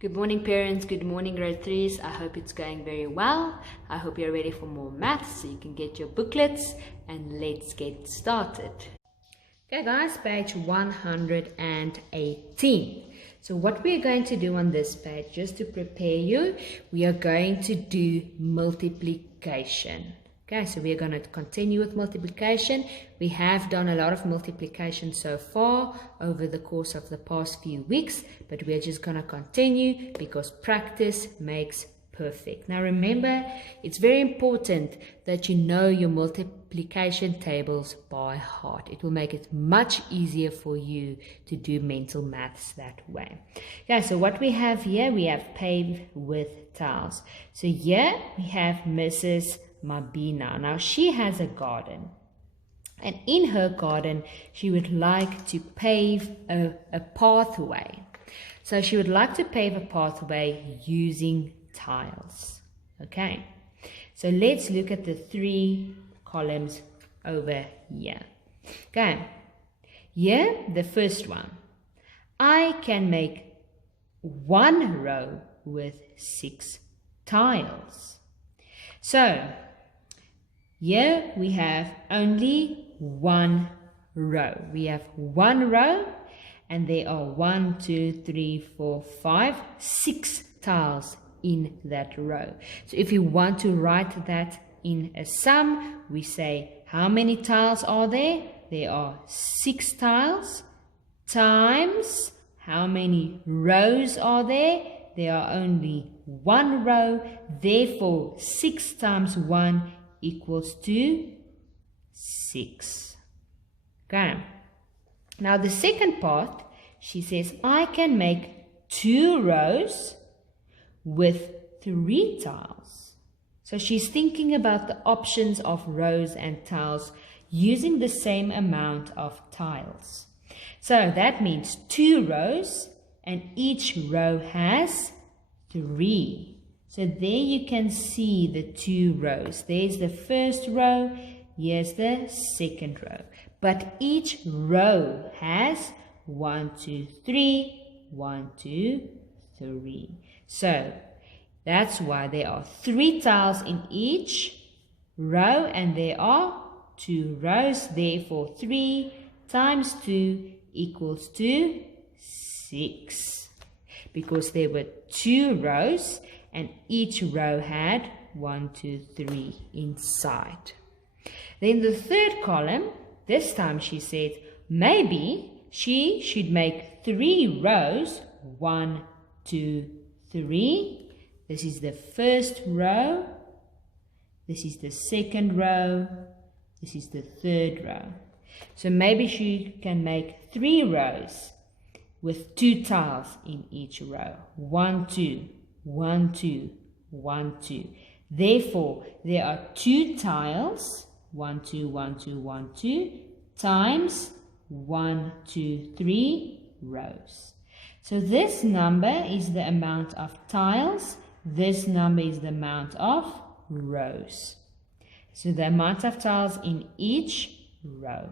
Good morning parents, good morning grade 3s. I hope it's going very well. I hope you're ready for more maths so you can get your booklets and let's get started. Okay guys, page 118. So what we're going to do on this page, just to prepare you, we are going to do multiplication. Okay, so we're going to continue with multiplication. We have done a lot of multiplication so far over the course of the past few weeks, but we're just going to continue because practice makes perfect. Now remember, it's very important that you know your multiplication tables by heart. It will make it much easier for you to do mental maths that way. Okay, so what we have here, we have paved with tiles. So here we have Mrs. Mabina. Now she has a garden, and in her garden she would like to pave a pathway. So she would like to pave a pathway using tiles. Okay, so let's look at the 3 columns over here. Okay, here the first one, I can make 1 row with 6 tiles. So here we have only 1 row. We have 1 row and there are 1, 2, 3, 4, 5, 6 tiles in that row. So if you want to write that in a sum, we say how many tiles are there? There are 6 tiles times how many rows are there? There are only 1 row, therefore 6 times 1 equals to 6. Okay. Now the second part, she says, I can make 2 rows with 3 tiles. So she's thinking about the options of rows and tiles using the same amount of tiles. So that means 2 rows and each row has 3. So there you can see the 2 rows. There's the first row, here's the second row. But each row has 1, 2, 3, 1, 2, 3. So that's why there are 3 tiles in each row and there are 2 rows. Therefore 3 times 2 equals to 6. Because there were 2 rows and each row had 1, 2, 3 inside. Then the third column, this time she said maybe she should make 3 rows, 1, 2, 3. This is the first row, this is the second row, this is the third row. So maybe she can make 3 rows with 2 tiles in each row. 1, 2, 1, 2, 1, 2. Therefore, there are 2 tiles, 1, 2, 1, 2, 1, 2, times 1, 2, 3 rows. So this number is the amount of tiles. This number is the amount of rows. So the amount of tiles in each row.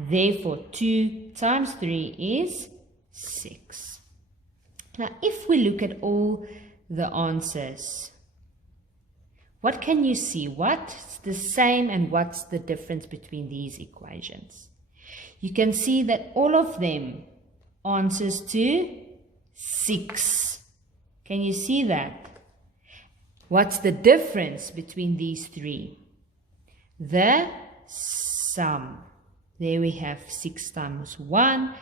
Therefore, 2 times 3 is 6. Now, if we look at all the answers, what can you see? What's the same and what's the difference between these equations? You can see that all of them answers to 6. Can you see that? What's the difference between these 3? The sum. There we have 6 times 1.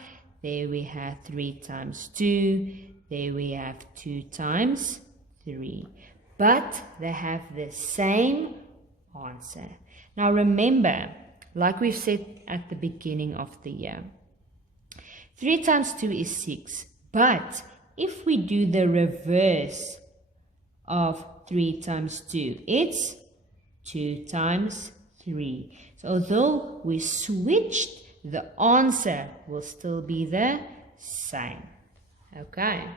There we have 3 times 2. There we have 2 times 3. But they have the same answer. Now remember, like we've said at the beginning of the year, 3 times 2 is 6. But if we do the reverse of 3 times 2, it's 2 times 3. So although we switched, the answer will still be the same. Okay.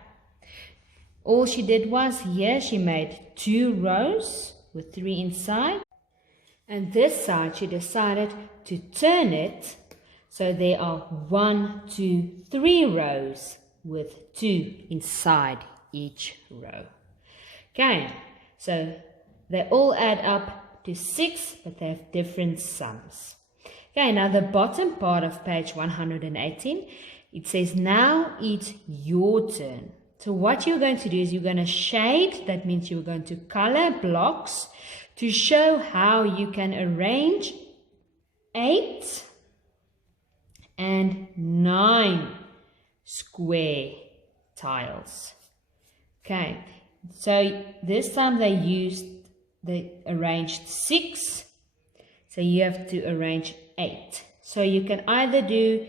All she did was here she made 2 rows with 3 inside. And this side she decided to turn it so there are 1, 2, 3 rows with 2 inside each row. Okay, so they all add up to 6, but they have different sums. Okay, now the bottom part of page 118, it says, now it's your turn. So what you're going to do is you're going to shade, that means you're going to color blocks to show how you can arrange 8 and 9 square tiles. Okay, so this time they arranged 6, so you have to arrange 8. So you can either do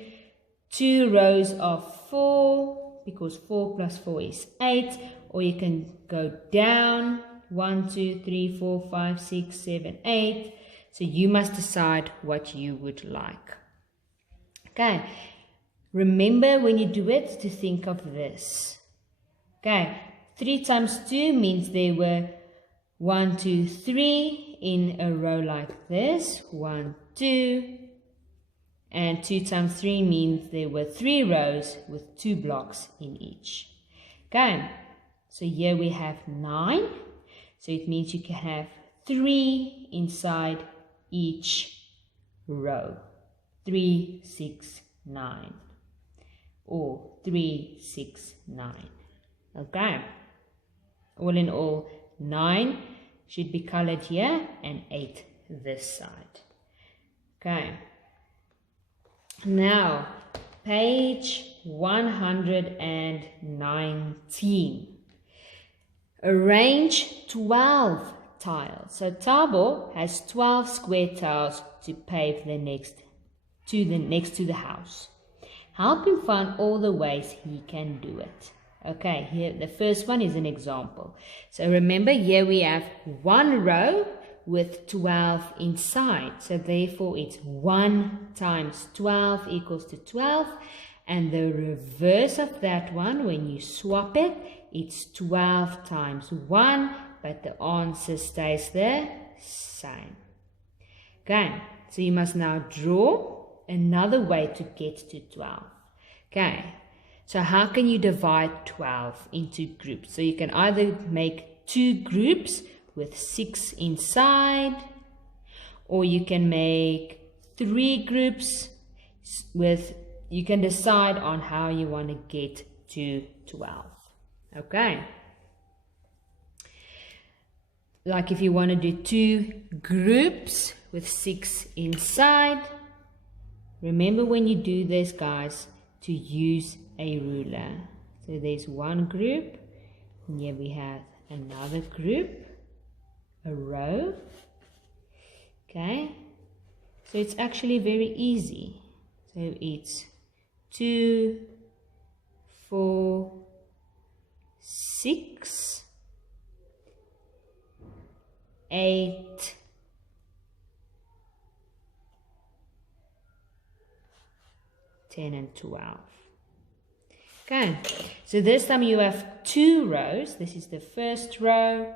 2 rows of 4, because 4 plus 4 is 8, or you can go down 1, 2, 3, 4, 5, 6, 7, 8. So you must decide what you would like. Okay, remember when you do it to think of this. Okay, 3 times 2 means there were 1, 2, 3 in a row like this. 1, 2. And 2 times 3 means there were 3 rows with 2 blocks in each. Okay, so here we have 9. So it means you can have 3 inside each row. 3, 6, 9. Or 3, 6, 9. Okay. All in all, 9 should be colored here and 8 this side. Okay. Now, page 119. Arrange 12 tiles. So Tabo has 12 square tiles to pave the next to the house. Help him find all the ways he can do it. Okay, here the first one is an example. So remember, here we have 1 row with 12 inside. So therefore it's 1 times 12 equals to 12. And the reverse of that one, when you swap it, it's 12 times 1, but the answer stays the same. Okay, so you must now draw another way to get to 12. Okay, so how can you divide 12 into groups? So you can either make 2 groups with 6 inside, or you can make 3 groups with, you can decide on how you want to get to 12. Okay. Like if you want to do 2 groups with 6 inside, remember when you do this, guys, to use a ruler. So there's 1 group, and here we have another group, a row. Okay, so it's actually very easy. So it's 2, 4, 6, 8, 10 and 12. Okay, so this time you have 2 rows. This is the first row,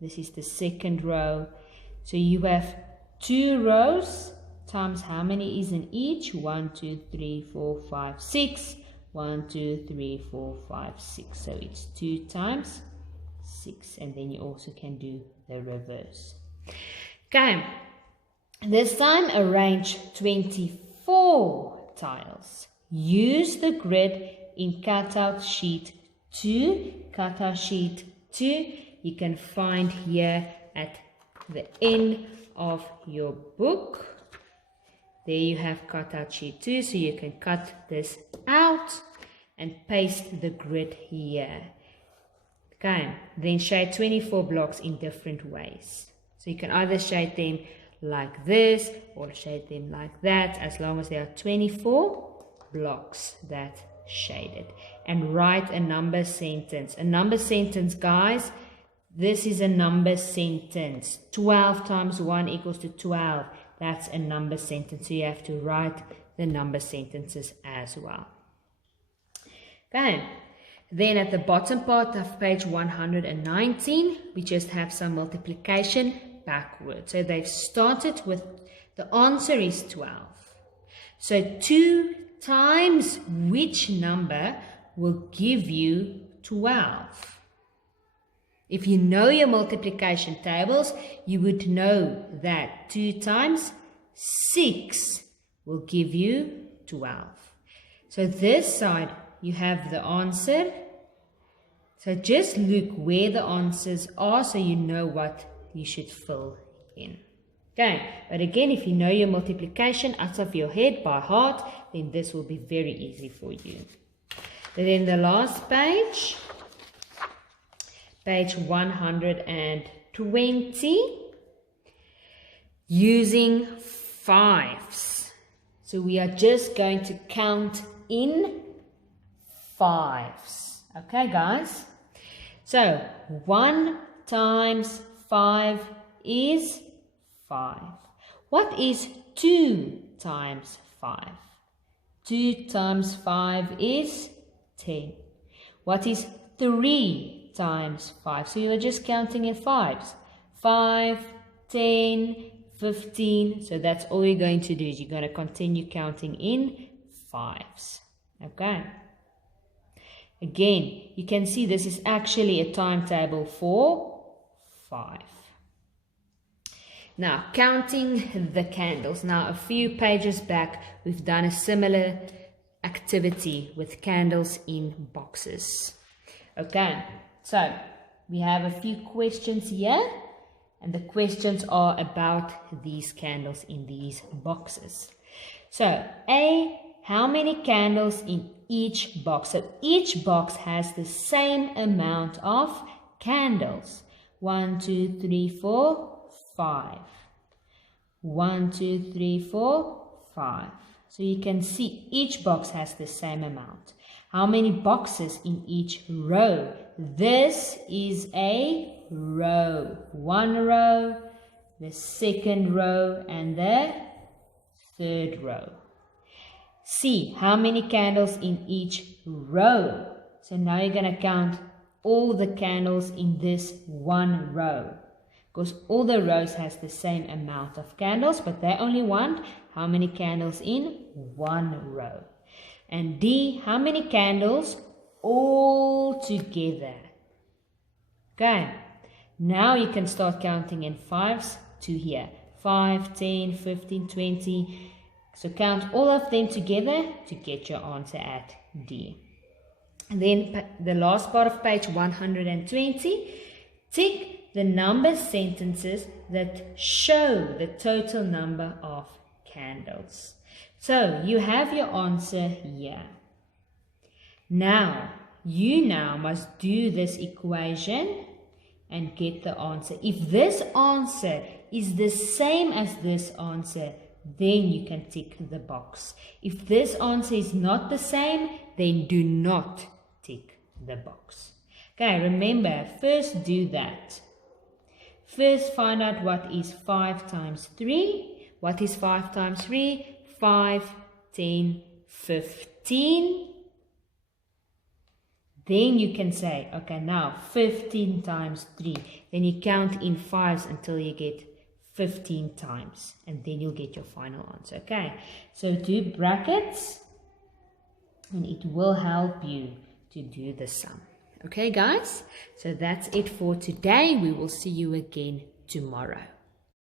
this is the second row. So you have 2 rows times how many is in each? 1, 2, 3, 4, 5, 6. 1, 2, 3, 4, 5, 6. So it's 2 times 6, and then you also can do the reverse. Okay, this time arrange 24 tiles. Use the grid in cutout sheet 2. Cutout sheet 2 you can find here at the end of your book. There you have cutout sheet 2, so you can cut this out and paste the grid here. Okay, then shade 24 blocks in different ways. So you can either shade them like this or shade them like that, as long as there are 24 blocks that shaded. And write a number sentence. A number sentence, guys, this is a number sentence. 12 times 1 equals to 12. That's a number sentence. So you have to write the number sentences as well. Okay. Then at the bottom part of page 119, we just have some multiplication backwards. So they've started with, the answer is 12. So 2 times which number will give you 12? If you know your multiplication tables, you would know that 2 times 6 will give you 12. So this side, you have the answer. So just look where the answers are so you know what you should fill in. Okay, but again, if you know your multiplication out of your head by heart, then this will be very easy for you. And then the last page, page 120, using fives. So we are just going to count in fives. Okay, guys? So 1 times 5 is 5. What is 2 times 5? 2 times 5 is 10. What is 3 times 5? So you are just counting in fives. 5, 10, 15. So that's all you're going to do is you're going to continue counting in fives. Okay. Again, you can see this is actually a timetable for 5. Now, counting the candles. Now, a few pages back, we've done a similar activity with candles in boxes. Okay, so we have a few questions here, and the questions are about these candles in these boxes. So, A, how many candles in each box? So, each box has the same amount of candles. 1, 2, 3, 4, 5. 1, 2, 3, 4, 5. So you can see each box has the same amount. How many boxes in each row? This is a row. 1 row, the 2nd row, and the 3rd row. See how many candles in each row. So now you're going to count all the candles in this 1 row. Because all the rows has the same amount of candles, but they only want how many candles in 1 row. And D, how many candles all together? Okay, now you can start counting in fives to here. 5, 10, 15, 20. So count all of them together to get your answer at D. And then the last part of page 120, tick the number sentences that show the total number of candles. So you have your answer here. Now, you must do this equation and get the answer. If this answer is the same as this answer, then you can tick the box. If this answer is not the same, then do not tick the box. Okay, remember, first do that. First, find out what is 5 times 3. What is 5 times 3? 5, 10, 15. Then you can say, okay, now 15 times 3. Then you count in fives until you get 15 times. And then you'll get your final answer. Okay, so do brackets. And it will help you to do the sum. Okay, guys, so that's it for today. We will see you again tomorrow.